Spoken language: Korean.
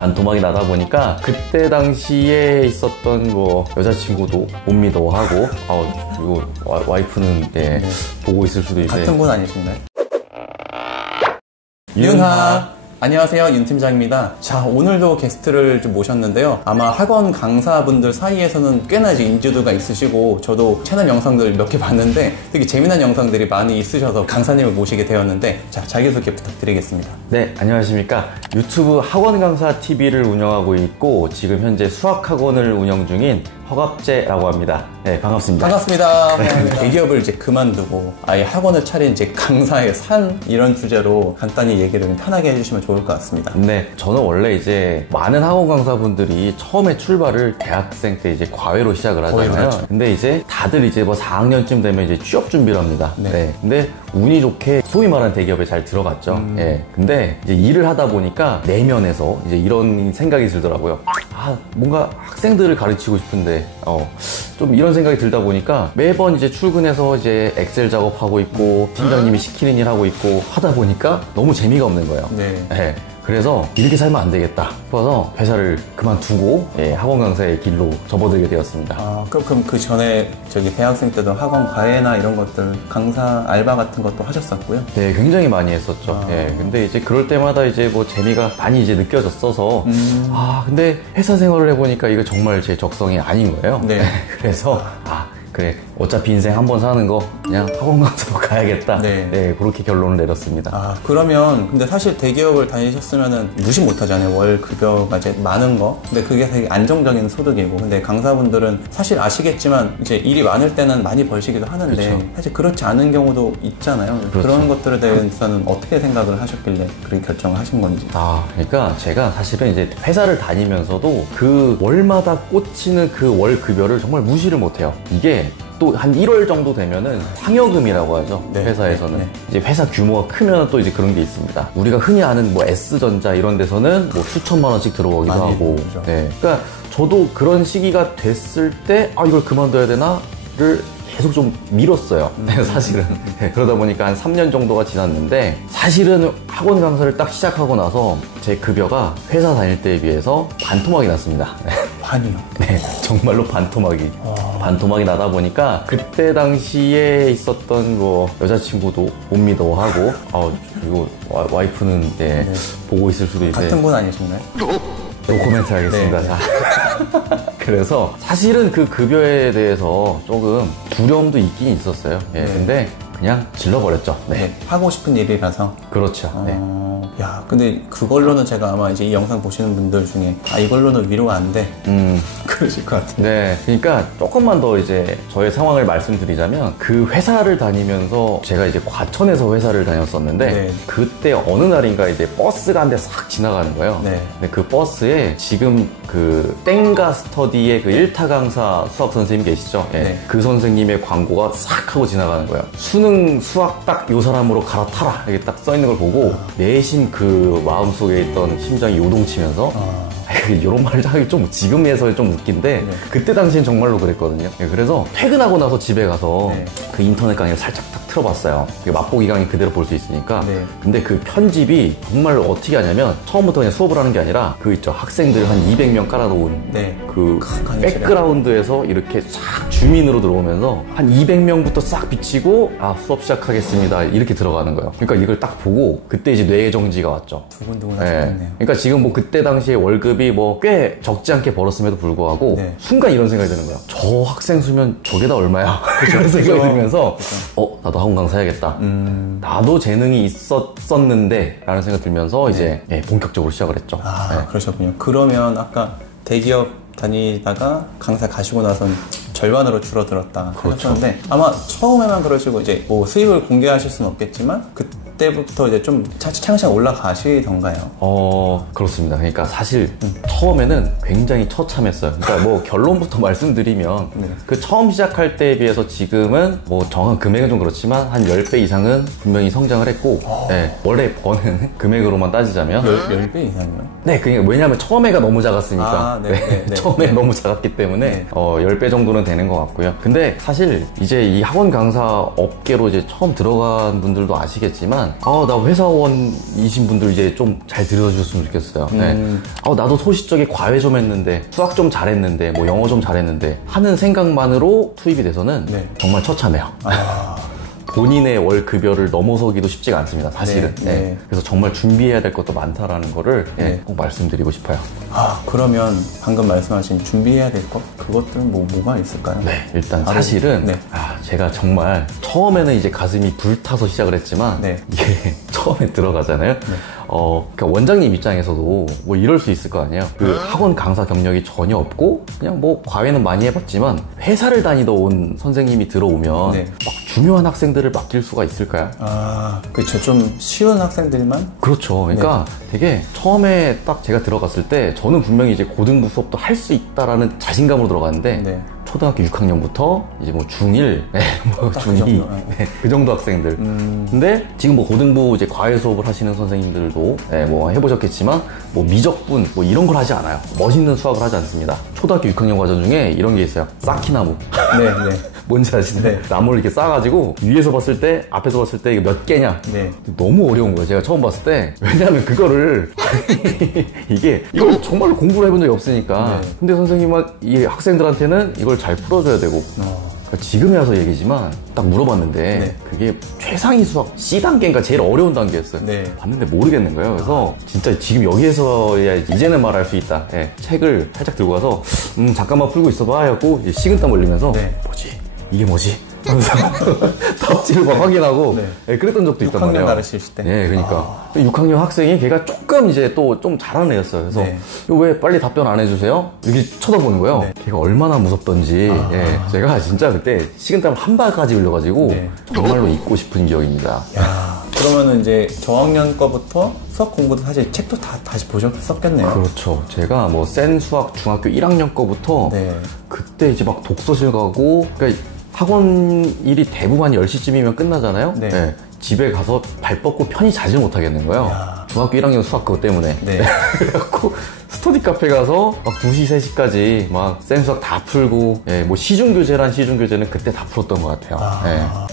반토막이 나다 보니까 그때 당시에 있었던 뭐 여자친구도 못 믿어 하고 이거 와이프는 보고 있을 수도 있는데 같은 분 아니신가요? 윤하 안녕하세요, 윤 팀장입니다. 자, 오늘도 게스트를 좀 모셨는데요. 아마 학원 강사분들 사이에서는 꽤나 이제 인지도가 있으시고, 저도 채널 영상들 몇 개 봤는데 되게 재미난 영상들이 많이 있으셔서 강사님을 모시게 되었는데, 자, 자기소개 부탁드리겠습니다. 네, 안녕하십니까. 유튜브 학원 강사 TV를 운영하고 있고, 지금 현재 수학학원을 운영 중인 허갑재라고 합니다. 네, 반갑습니다. 반갑습니다. 대기업을 이제 그만두고 아예 학원을 차린 이제 강사의 산 이런 주제로 간단히 얘기를 좀 편하게 해주시면 좋을 것 같습니다. 네, 저는 원래 이제 많은 학원 강사분들이 처음에 출발을 대학생 때 이제 과외로 시작을 하잖아요. 그렇죠. 근데 이제 다들 이제 뭐 4학년쯤 되면 이제 취업 준비를 합니다. 네. 근데 운이 좋게 소위 말하는 대기업에 잘 들어갔죠. 예. 근데 이제 일을 하다 보니까 내면에서 이제 이런 생각이 들더라고요. 뭔가 학생들을 가르치고 싶은데 좀 이런 생각이 들다 보니까 매번 이제 출근해서 이제 엑셀 작업하고 있고 팀장님이 시키는 일 하고 있고 하다 보니까 너무 재미가 없는 거예요. 네. 그래서 이렇게 살면 안 되겠다 싶어서 회사를 그만두고 학원 강사의 길로 접어들게 되었습니다. 그럼 그 전에 대학생 때도 학원 과외나 이런 것들 강사 알바 같은 것도 하셨었고요? 네, 굉장히 많이 했었죠. 근데 이제 그럴 때마다 이제 뭐 재미가 많이 이제 느껴졌어서 근데 회사 생활을 해보니까 이거 정말 제 적성이 아닌 거예요. 네. 그래서 그래, 어차피 인생 한 번 사는 거 그냥 학원 강사로 가야겠다. 네, 그렇게 결론을 내렸습니다. 그러면 근데 사실 대기업을 다니셨으면은 무시 못 하잖아요. 월 급여가 이제 많은 거. 근데 그게 되게 안정적인 소득이고. 근데 강사분들은 사실 아시겠지만 이제 일이 많을 때는 많이 벌시기도 하는데 그렇죠. 사실 그렇지 않은 경우도 있잖아요. 그렇죠. 그런 것들에 대해서는 어떻게 생각을 하셨길래 그렇게 결정을 하신 건지. 그러니까 제가 사실은 이제 회사를 다니면서도 그 월마다 꽂히는 그 월 급여를 정말 무시를 못 해요. 이게 또 한 1월 정도 되면은 상여금이라고 하죠. 회사에서는. 이제 회사 규모가 크면 또 이제 그런 게 있습니다. 우리가 흔히 아는 뭐 S전자 이런 데서는 뭐 수천만 원씩 들어오기도 하고. 그렇죠. 그러니까 저도 그런 시기가 됐을 때 이걸 그만둬야 되나를 계속 좀 미뤘어요. 사실은. 그러다 보니까 한 3년 정도가 지났는데 사실은 학원 강사를 딱 시작하고 나서 제 급여가 회사 다닐 때에 비해서 반토막이 났습니다. 반이요? 네, 정말로 반토막이 나다 보니까 그때 당시에 있었던 뭐 여자친구도 못 믿어 하고 이거 와이프는 보고 있을 수도 있는데 같은 분 아니신가요? 노코멘트 하겠습니다. 자. 그래서 사실은 그 급여에 대해서 조금 두려움도 있긴 있었어요. 근데 그냥 질러버렸죠. 하고 싶은 일이라서. 그렇죠. 야, 근데 그걸로는 제가 아마 이제 이 영상 보시는 분들 중에 이걸로는 위로가 안 돼. 그러실 것 같아요. 네, 그러니까 조금만 더 이제 저의 상황을 말씀드리자면 그 회사를 다니면서 제가 이제 과천에서 회사를 다녔었는데 그때 어느 날인가 이제 버스가 한 대 싹 지나가는 거예요. 근데 그 버스에 지금 그 땡가 스터디의 그 1타 강사 수학 선생님 계시죠? 그 선생님의 광고가 싹 하고 지나가는 거예요. 수능 수학 딱 요 사람으로 갈아타라 이렇게 딱 써있는 걸 보고 내심 그 마음속에 있던 심장이 요동치면서 이런 말을 하기 좀 지금에서 좀 웃긴데 그때 당시엔 정말로 그랬거든요. 그래서 퇴근하고 나서 집에 가서 그 인터넷 강의를 살짝 딱 틀어봤어요. 맛보기 강의 그대로 볼 수 있으니까. 근데 그 편집이 정말로 어떻게 하냐면 처음부터 그냥 수업을 하는 게 아니라 그 있죠, 학생들 한 200명 깔아놓은 그 백그라운드에서 이렇게 싹 줌인으로 들어오면서 한 200명부터 싹 비치고 수업 시작하겠습니다 이렇게 들어가는 거예요. 그러니까 이걸 딱 보고 그때 이제 뇌의 정지가 왔죠. 두근두근 하셨네요. 그러니까 지금 뭐 그때 당시에 월급이 뭐 꽤 적지 않게 벌었음에도 불구하고 순간 이런 생각이 드는 거예요. 저 학생 수면 저게 다 얼마야? 그런 생각이 들면서 나도 학원 강사 해야겠다. 나도 재능이 있었었는데 라는 생각이 들면서 이제 본격적으로 시작을 했죠. 그러셨군요. 그러면 아까 대기업 다니다가 강사 가시고 나선 절반으로 줄어들었다 하셨는데 아마 처음에만 그러시고 이제 뭐 수입을 공개하실 수는 없겠지만 그때부터 이제 좀 차츰차츰 올라가시던가요? 그렇습니다. 그러니까 사실 처음에는 굉장히 처참했어요. 그러니까 뭐 결론부터 말씀드리면 그 처음 시작할 때에 비해서 지금은 뭐 정확한 금액은 좀 그렇지만 한 10배 이상은 분명히 성장을 했고 원래 버는 금액으로만 따지자면 10배 이상이요? 네, 그러니까 왜냐하면 처음에가 너무 작았으니까 처음에 너무 작았기 때문에 10배 정도는 되는 것 같고요. 근데 사실 이제 이 학원 강사 업계로 이제 처음 들어간 분들도 아시겠지만 얘기하지만 나 회사원이신 분들 이제 좀 잘 들어주셨으면 좋겠어요. 나도 소시적에 과외 좀 했는데 수학 좀 잘했는데 뭐 영어 좀 잘했는데 하는 생각만으로 투입이 돼서는 정말 처참해요. 본인의 월 급여를 넘어서기도 쉽지가 않습니다, 사실은. 그래서 정말 준비해야 될 것도 많다라는 거를 꼭 말씀드리고 싶어요. 그러면 방금 말씀하신 준비해야 될 것? 그것들은 뭐가 있을까요? 일단 사실은 제가 정말 처음에는 이제 가슴이 불타서 시작을 했지만 이게 처음에 들어가잖아요. 그러니까 원장님 입장에서도 뭐 이럴 수 있을 거 아니에요. 그 학원 강사 경력이 전혀 없고 그냥 뭐 과외는 많이 해봤지만 회사를 다니다 온 선생님이 들어오면 막 중요한 학생들을 맡길 수가 있을까요? 그렇죠. 좀 쉬운 학생들만? 그렇죠. 그러니까 되게 처음에 딱 제가 들어갔을 때 저는 분명히 이제 고등부 수업도 할 수 있다라는 자신감으로 들어갔는데 초등학교 6학년부터 이제 뭐 중1, 뭐 중2, 그 정도 학생들. 근데 지금 뭐 고등부 이제 과외 수업을 하시는 선생님들도 뭐 해보셨겠지만 뭐 미적분 뭐 이런 걸 하지 않아요. 멋있는 수학을 하지 않습니다. 초등학교 6학년 과정 중에 이런 게 있어요. 쌓기나무. 뭔지 아시나요? 나무를 이렇게 쌓아가지고 위에서 봤을 때, 앞에서 봤을 때 이게 몇 개냐? 너무 어려운 거예요. 제가 처음 봤을 때. 왜냐하면 그거를 이걸 정말로 공부를 해본 적이 없으니까. 근데 선생님은 이 학생들한테는 이걸 잘 풀어줘야 되고. 그러니까 지금에 와서 얘기지만 딱 물어봤는데 그게 최상위 수학 C단계인가 제일 어려운 단계였어요. 봤는데 모르겠는 거예요. 그래서 진짜 지금 여기에서야 이제는 말할 수 있다. 책을 살짝 들고 가서 잠깐만 풀고 있어봐 하고 식은땀 흘리면서 뭐지? 이게 뭐지? 하면서 답지를 막 확인하고 그랬던 적도 있단 말이에요. 6학년 가르치실 때? 그러니까 6학년 학생이 걔가 조금 이제 또 좀 잘하는 애였어요. 그래서 왜 빨리 답변 안 해주세요? 이렇게 쳐다보는 거예요. 걔가 얼마나 무섭던지 제가 진짜 그때 식은땀을 한 바가지 흘려가지고 정말로 잊고 싶은 기억입니다. 그러면은 이제 저학년 거부터 수학 공부도 사실 책도 다시 보셨었겠네요. 그렇죠. 제가 뭐 센 수학 중학교 1학년 거부터 그때 이제 막 독서실 가고 그러니까 학원 일이 대부분 한 10시쯤이면 끝나잖아요. 집에 가서 발 뻗고 편히 자지 못하겠는 거예요. 중학교 1학년 수학 그거 때문에. 그래갖고 스터디 카페 가서 막 2시, 3시까지 막 센 수학 다 풀고 뭐 시중교재란 시중교재는 그때 다 풀었던 것 같아요.